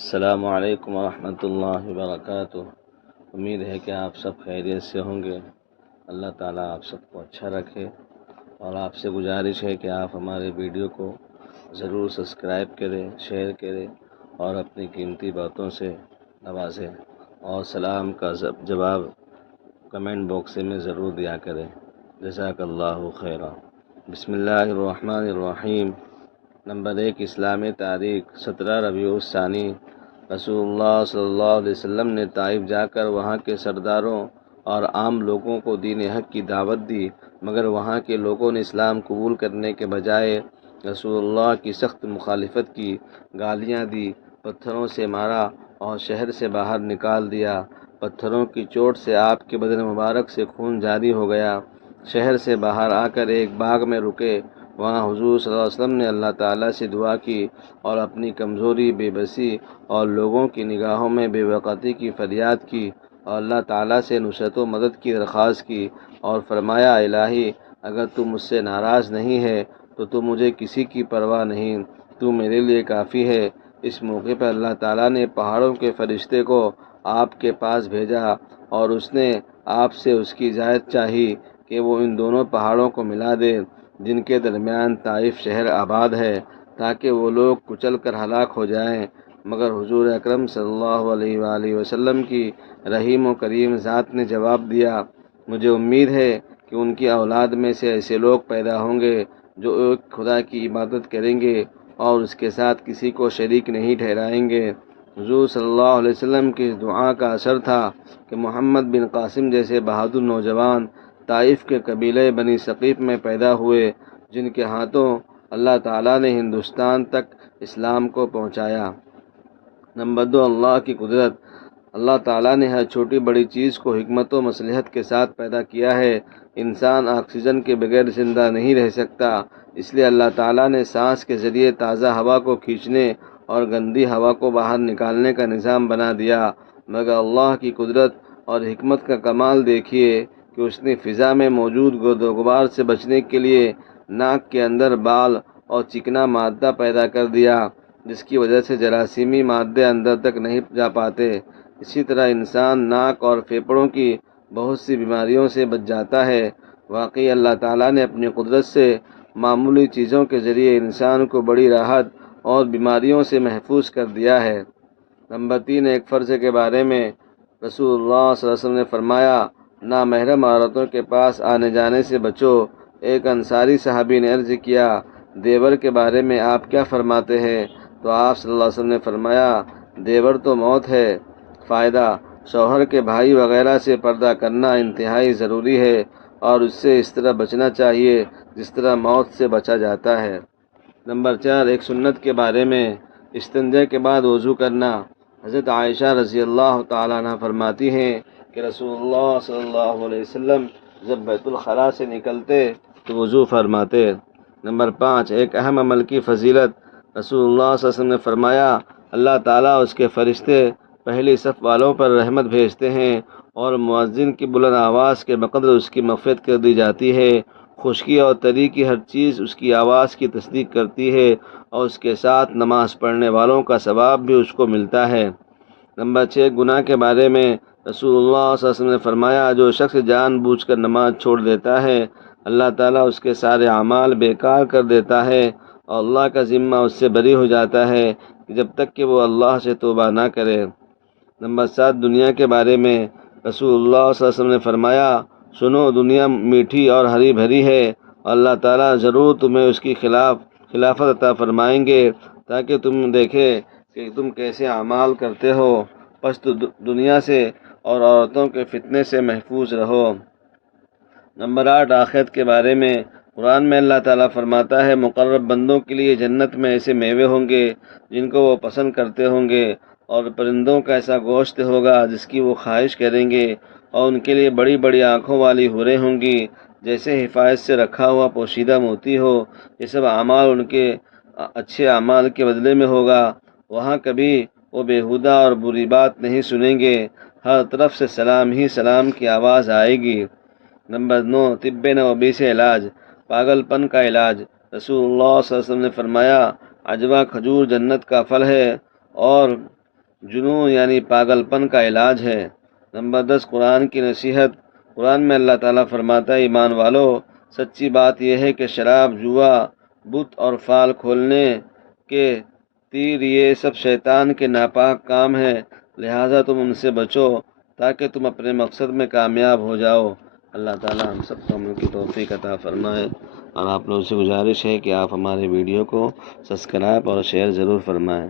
السلام علیکم ورحمۃ اللہ وبرکاتہ۔ امید ہے کہ آپ سب خیریت سے ہوں گے۔ اللہ تعالیٰ آپ سب کو اچھا رکھے، اور آپ سے گزارش ہے کہ آپ ہمارے ویڈیو کو ضرور سبسکرائب کریں، شیئر کریں اور اپنی قیمتی باتوں سے نوازیں، اور سلام کا جواب کمنٹ باکس میں ضرور دیا کریں۔ جزاک اللہ خیرا۔ بسم اللہ الرحمن الرحیم۔ نمبر 1، اسلامی تاریخ۔ 17 ربیع الثانی، رسول اللہ صلی اللہ علیہ وسلم نے طائف جا کر وہاں کے سرداروں اور عام لوگوں کو دین حق کی دعوت دی، مگر وہاں کے لوگوں نے اسلام قبول کرنے کے بجائے رسول اللہ کی سخت مخالفت کی، گالیاں دی، پتھروں سے مارا اور شہر سے باہر نکال دیا۔ پتھروں کی چوٹ سے آپ کے بدن مبارک سے خون جاری ہو گیا۔ شہر سے باہر آ کر ایک باغ میں رکے، وہاں حضور صلی اللہ علیہ وسلم نے اللہ تعالیٰ سے دعا کی اور اپنی کمزوری، بے بسی اور لوگوں کی نگاہوں میں بے وقتی کی فریاد کی، اور اللہ تعالیٰ سے نصرت و مدد کی درخواست کی، اور فرمایا: الہی، اگر تو مجھ سے ناراض نہیں ہے تو مجھے کسی کی پرواہ نہیں، تو میرے لیے کافی ہے۔ اس موقع پر اللہ تعالیٰ نے پہاڑوں کے فرشتے کو آپ کے پاس بھیجا، اور اس نے آپ سے اس کی اجازت چاہی کہ وہ ان دونوں پہاڑوں کو ملا دے جن کے درمیان طائف شہر آباد ہے، تاکہ وہ لوگ کچل کر ہلاک ہو جائیں۔ مگر حضور اکرم صلی اللہ علیہ وآلہ وسلم کی رحیم و کریم ذات نے جواب دیا: مجھے امید ہے کہ ان کی اولاد میں سے ایسے لوگ پیدا ہوں گے جو ایک خدا کی عبادت کریں گے اور اس کے ساتھ کسی کو شریک نہیں ٹھہرائیں گے۔ حضور صلی اللہ علیہ وسلم کی اس دعا کا اثر تھا کہ محمد بن قاسم جیسے بہادر نوجوان طائف کے قبیلے بنی ثقیف میں پیدا ہوئے، جن کے ہاتھوں اللہ تعالیٰ نے ہندوستان تک اسلام کو پہنچایا۔ نمبر 2، اللہ کی قدرت۔ اللہ تعالیٰ نے ہر چھوٹی بڑی چیز کو حکمت و مصلحت کے ساتھ پیدا کیا ہے۔ انسان آکسیجن کے بغیر زندہ نہیں رہ سکتا، اس لیے اللہ تعالیٰ نے سانس کے ذریعے تازہ ہوا کو کھینچنے اور گندی ہوا کو باہر نکالنے کا نظام بنا دیا۔ مگر اللہ کی قدرت اور حکمت کا کمال دیکھیے کہ اس نے فضا میں موجود گرد و غبار سے بچنے کے لیے ناک کے اندر بال اور چکنا مادہ پیدا کر دیا، جس کی وجہ سے جراثیمی مادے اندر تک نہیں جا پاتے۔ اسی طرح انسان ناک اور پھیپھڑوں کی بہت سی بیماریوں سے بچ جاتا ہے۔ واقعی اللہ تعالیٰ نے اپنی قدرت سے معمولی چیزوں کے ذریعے انسان کو بڑی راحت اور بیماریوں سے محفوظ کر دیا ہے۔ نمبر 3، ایک فرض کے بارے میں رسول اللہ صلی اللہ علیہ وسلم نے فرمایا: نامحرم عورتوں کے پاس آنے جانے سے بچو۔ ایک انصاری صحابی نے عرض کیا: دیور کے بارے میں آپ کیا فرماتے ہیں؟ تو آپ صلی اللہ علیہ وسلم نے فرمایا: دیور تو موت ہے۔ فائدہ: شوہر کے بھائی وغیرہ سے پردہ کرنا انتہائی ضروری ہے، اور اس سے اس طرح بچنا چاہیے جس طرح موت سے بچا جاتا ہے۔ نمبر 4، ایک سنت کے بارے میں استنجا کے بعد وضو کرنا۔ حضرت عائشہ رضی اللہ تعالیٰ عنہ فرماتی ہیں کہ رسول اللہ صلی اللہ علیہ وسلم جب بیت الخلاء سے نکلتے تو وضو فرماتے۔ نمبر 5، ایک اہم عمل کی فضیلت۔ رسول اللہ صلی اللہ علیہ وسلم نے فرمایا: اللہ تعالیٰ اس کے فرشتے پہلی صف والوں پر رحمت بھیجتے ہیں، اور مؤذن کی بلند آواز کے بقدر اس کی مغفرت کر دی جاتی ہے۔ خشکی اور تری کی ہر چیز اس کی آواز کی تصدیق کرتی ہے، اور اس کے ساتھ نماز پڑھنے والوں کا ثواب بھی اس کو ملتا ہے۔ نمبر 6، گناہ کے بارے میں رسول اللہ صلی اللہ علیہ وسلم نے فرمایا: جو شخص جان بوجھ کر نماز چھوڑ دیتا ہے، اللہ تعالیٰ اس کے سارے اعمال بیکار کر دیتا ہے، اور اللہ کا ذمہ اس سے بری ہو جاتا ہے جب تک کہ وہ اللہ سے توبہ نہ کرے۔ نمبر 7، دنیا کے بارے میں رسول اللہ صلی اللہ علیہ وسلم نے فرمایا: سنو، دنیا میٹھی اور ہری بھری ہے، اور اللہ تعالیٰ ضرور تمہیں اس کی خلافت عطا فرمائیں گے، تاکہ تم دیکھے کہ تم کیسے اعمال کرتے ہو، پس تو دنیا سے اور عورتوں کے فتنے سے محفوظ رہو۔ نمبر 8، آخرت کے بارے میں قرآن میں اللہ تعالیٰ فرماتا ہے: مقرب بندوں کے لیے جنت میں ایسے میوے ہوں گے جن کو وہ پسند کرتے ہوں گے، اور پرندوں کا ایسا گوشت ہوگا جس کی وہ خواہش کریں گے، اور ان کے لیے بڑی بڑی آنکھوں والی حوریں ہوں گی، جیسے حفاظت سے رکھا ہوا پوشیدہ موتی ہو۔ یہ سب اعمال ان کے اچھے اعمال کے بدلے میں ہوگا۔ وہاں کبھی وہ بیہودہ اور بری بات نہیں سنیں گے، ہر طرف سے سلام ہی سلام کی آواز آئے گی۔ نمبر 9، طب نبوی سے علاج، پاگل پن کا علاج۔ رسول اللہ صلی اللہ علیہ وسلم نے فرمایا: عجوہ کھجور جنت کا پھل ہے، اور جنون یعنی پاگل پن کا علاج ہے۔ نمبر 10 قرآن کی نصیحت۔ قرآن میں اللہ تعالیٰ فرماتا ہے ایمان والو، سچی بات یہ ہے کہ شراب، جوا، بت اور فال کھولنے کے تیر یہ سب شیطان کے ناپاک کام ہیں، لہٰذا تم ان سے بچو تاکہ تم اپنے مقصد میں کامیاب ہو جاؤ۔ اللہ تعالیٰ ہم سب کو عمل کی توفیق عطا فرمائے، اور آپ لوگوں سے گزارش ہے کہ آپ ہمارے ویڈیو کو سبسکرائب اور شیئر ضرور فرمائیں۔